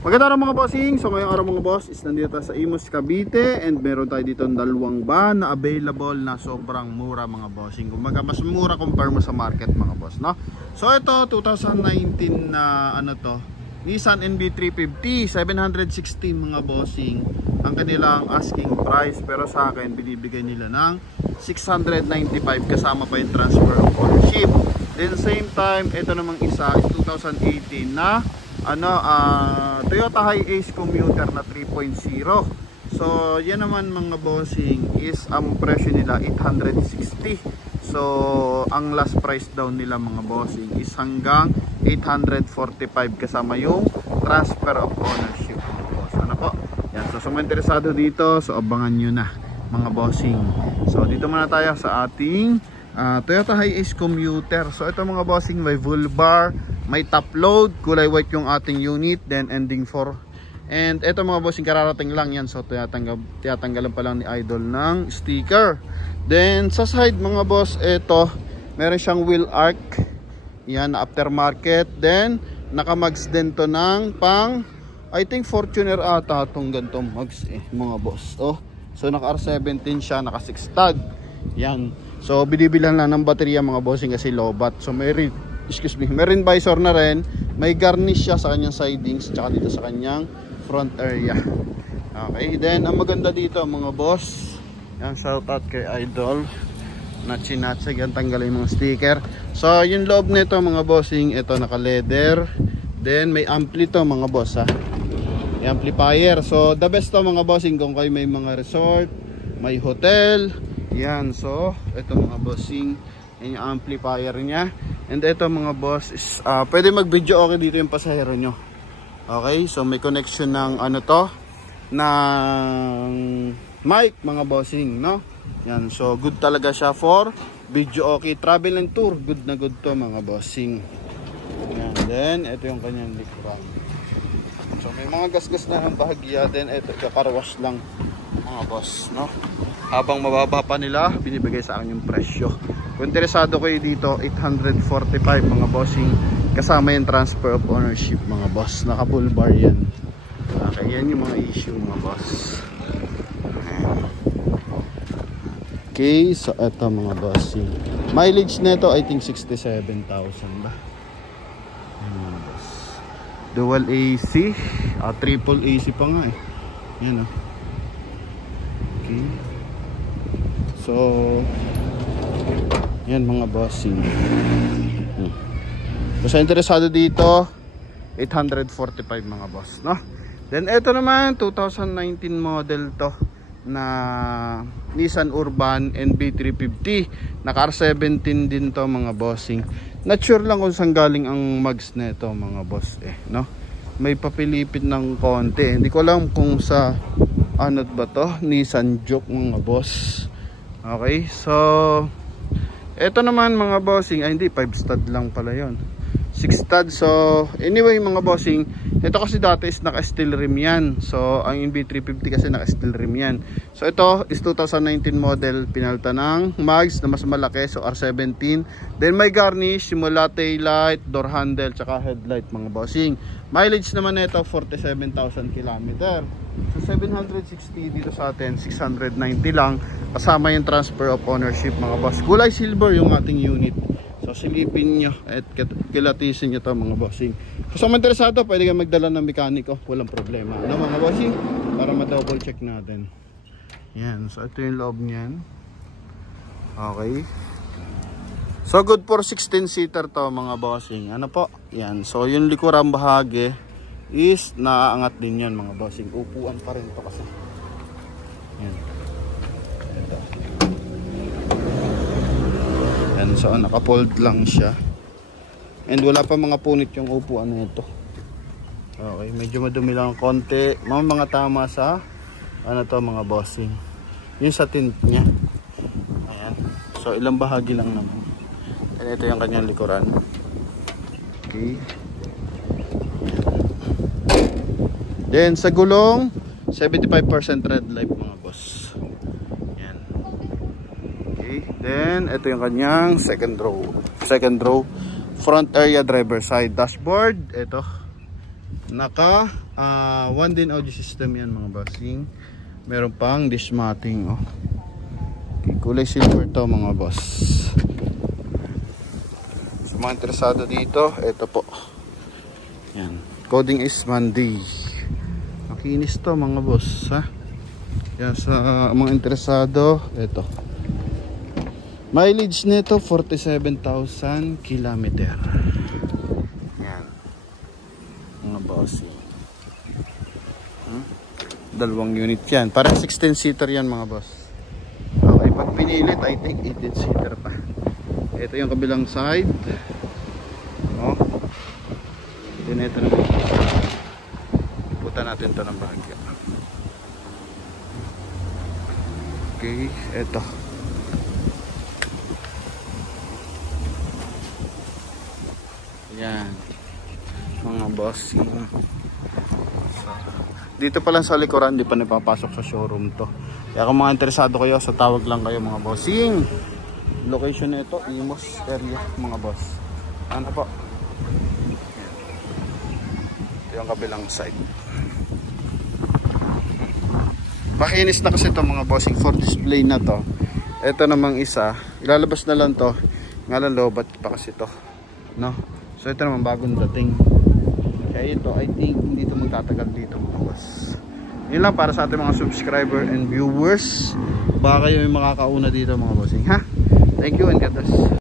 Magandang araw mga bossing. So ngayong araw mga boss is nandito tayo sa Imus, Cavite. And meron tayo dito ng dalawang van na available na sobrang mura mga bossing. Kumbaga mas mura compare mo sa market mga boss, no? So ito 2019 na Nissan NV350 716 mga bossing ang kanilang asking price. Pero sa akin binibigay nila ng 695 kasama pa yung transfer of ownership. Then same time ito namang isa is 2018 na Toyota Hiace Commuter na 3.0. So yan naman mga bossing is ang presyo nila 860. So ang last price daw nila mga bossing is hanggang 845 kasama yung transfer of ownership mga boss. Ano po? Yan. So sa mga interesado dito, so abangan nyo na mga bossing. So dito muna tayo sa ating Toyota Hiace Commuter. So ito mga bossing, may full bar, may top load, kulay white yung ating unit, then ending 4. And ito mga bossing, kararating lang yan. So tiyatanggalan pa lang ni Idol ng sticker. Then sa side mga boss, ito meron siyang wheel arc, yan, aftermarket. Then naka-mags din to ng pang, I think Fortuner ata itong ganitong mags mga boss. So naka R17 siya, naka 6 stud. Yan. So binibilan lang ng baterya mga bossing kasi low bat. So meron visor na rin, may garnish siya sa kanyang sidings tsaka dito sa kanyang front area. Okay, then ang maganda dito mga boss, yan, shout out kay Idol na chinatsag yan, tanggalin yung mga sticker. So yung loob nito mga bossing, ito naka leather, then may ampli to mga boss ha, may amplifier. So the best to mga bossing kung kayo may mga resort, may hotel, yan. So ito mga bossing, yan yung amplifier nya. And ito mga boss is pwede mag video okay dito yung pasahero nyo. Okay, so may connection ng ng mic mga bossing, no? Yan, so good talaga siya for video okay, travel and tour, good na good to mga bossing. Yan, then ito yung kanyang likuran. So may mga gasgas na ng bahagya, then ito kakarwash lang mga boss, no? Habang mababa pa nila, binibigay sa akin yung presyo. Kung interesado kayo dito, 845 mga bossing, kasama yung transfer of ownership mga boss. Naka full bar yan. Okay, yan yung mga issue mga boss. Okay, so ito mga bossing, mileage nito I think 67,000 ba. Mga boss, dual AC, triple AC pa nga yan okay. So yan mga bossing. Basta interesado dito, 845 mga boss, no? Then ito naman 2019 model to na Nissan Urban NV350, naka R17 din to mga bossing. Not sure lang kung saan galing ang mags nito mga boss no? May papilipit ng konti. Hindi ko alam kung sa ba to, Nissan Juke mga boss. Okay, so ito naman mga bossing, hindi 5 stud lang pala yon, 6 stud. So anyway mga bossing, ito kasi dati is naka steel rim yan. So ang NV350 kasi naka steel rim yan. So ito is 2019 model, pinalta ng mags na mas malaki, so R17. Then may garnish, simula tail light, door handle, tsaka headlight mga bossing. Mileage naman nito 47,000 km. So 760 dito sa atin, 690 lang kasama yung transfer of ownership mga boss. Kulay silver yung ating unit. So silipin nyo at kilatisin nyo to mga bossing. So kung interesado, pwede kayo magdala ng mekaniko, walang problema, ano mga bossing, para ma-double check natin. Yan, so ito yung loob niyan. Okay, so good for 16 seater to mga bossing. Ano po, yan. So yung likurang bahagi is naaangat din yan mga bossing. Upuan pa rin to kasi yan. Ito. Yan, so naka-fold lang siya. And wala pa mga punit yung upuan na ito. Okay, medyo madumi lang konti. Mga tama sa to mga bossing, yung sa tint nya. Ayan. So ilang bahagi lang naman. And ito yung kanyang likuran. Okay. Then sa gulong 75% red light mga boss. Yan. Okay. Then ito yung kanyang second row. Front area, driver side, dashboard. Ito Naka one din audio system yan mga bossing. Meron pang dismatting, oh. Okay, kulay silver to mga boss. Sa mga interesado dito, ito po. Yan. Coding is Monday. Makinis to mga boss, ha. Yan, sa mga interesado, ito. Mileage nito 47,000 kilometer. Yan. Mga bossing. Dalawang unit yan. Parang 16-seater yan mga boss. Okay, pag pinilit, I think 18-seater pa. Ito yung kabilang side. Oh. Then ito naman. Iputan natin ito ng bahagya. Okay, ito. Yan. Mga bossing. Dito pa lang sa likuran, di pa napapasok sa showroom to. Kaya kung mga interesado kayo, sa tawag lang kayo mga bossing. Location na ito, Imus area mga boss. Ano po? Ito yung kabilang side. Makinis na kasi ito mga bossing for display na to. Ito namang isa, ilalabas na lang to. Nga lang lobat pa kasi to. No? So ito naman bagong dating. Kaya ito, I think hindi ito magtatagal dito mga boss. Yun lang para sa ating mga subscriber and viewers. Baka kayo yung makakauna dito mga bossing, ha? Thank you and God bless.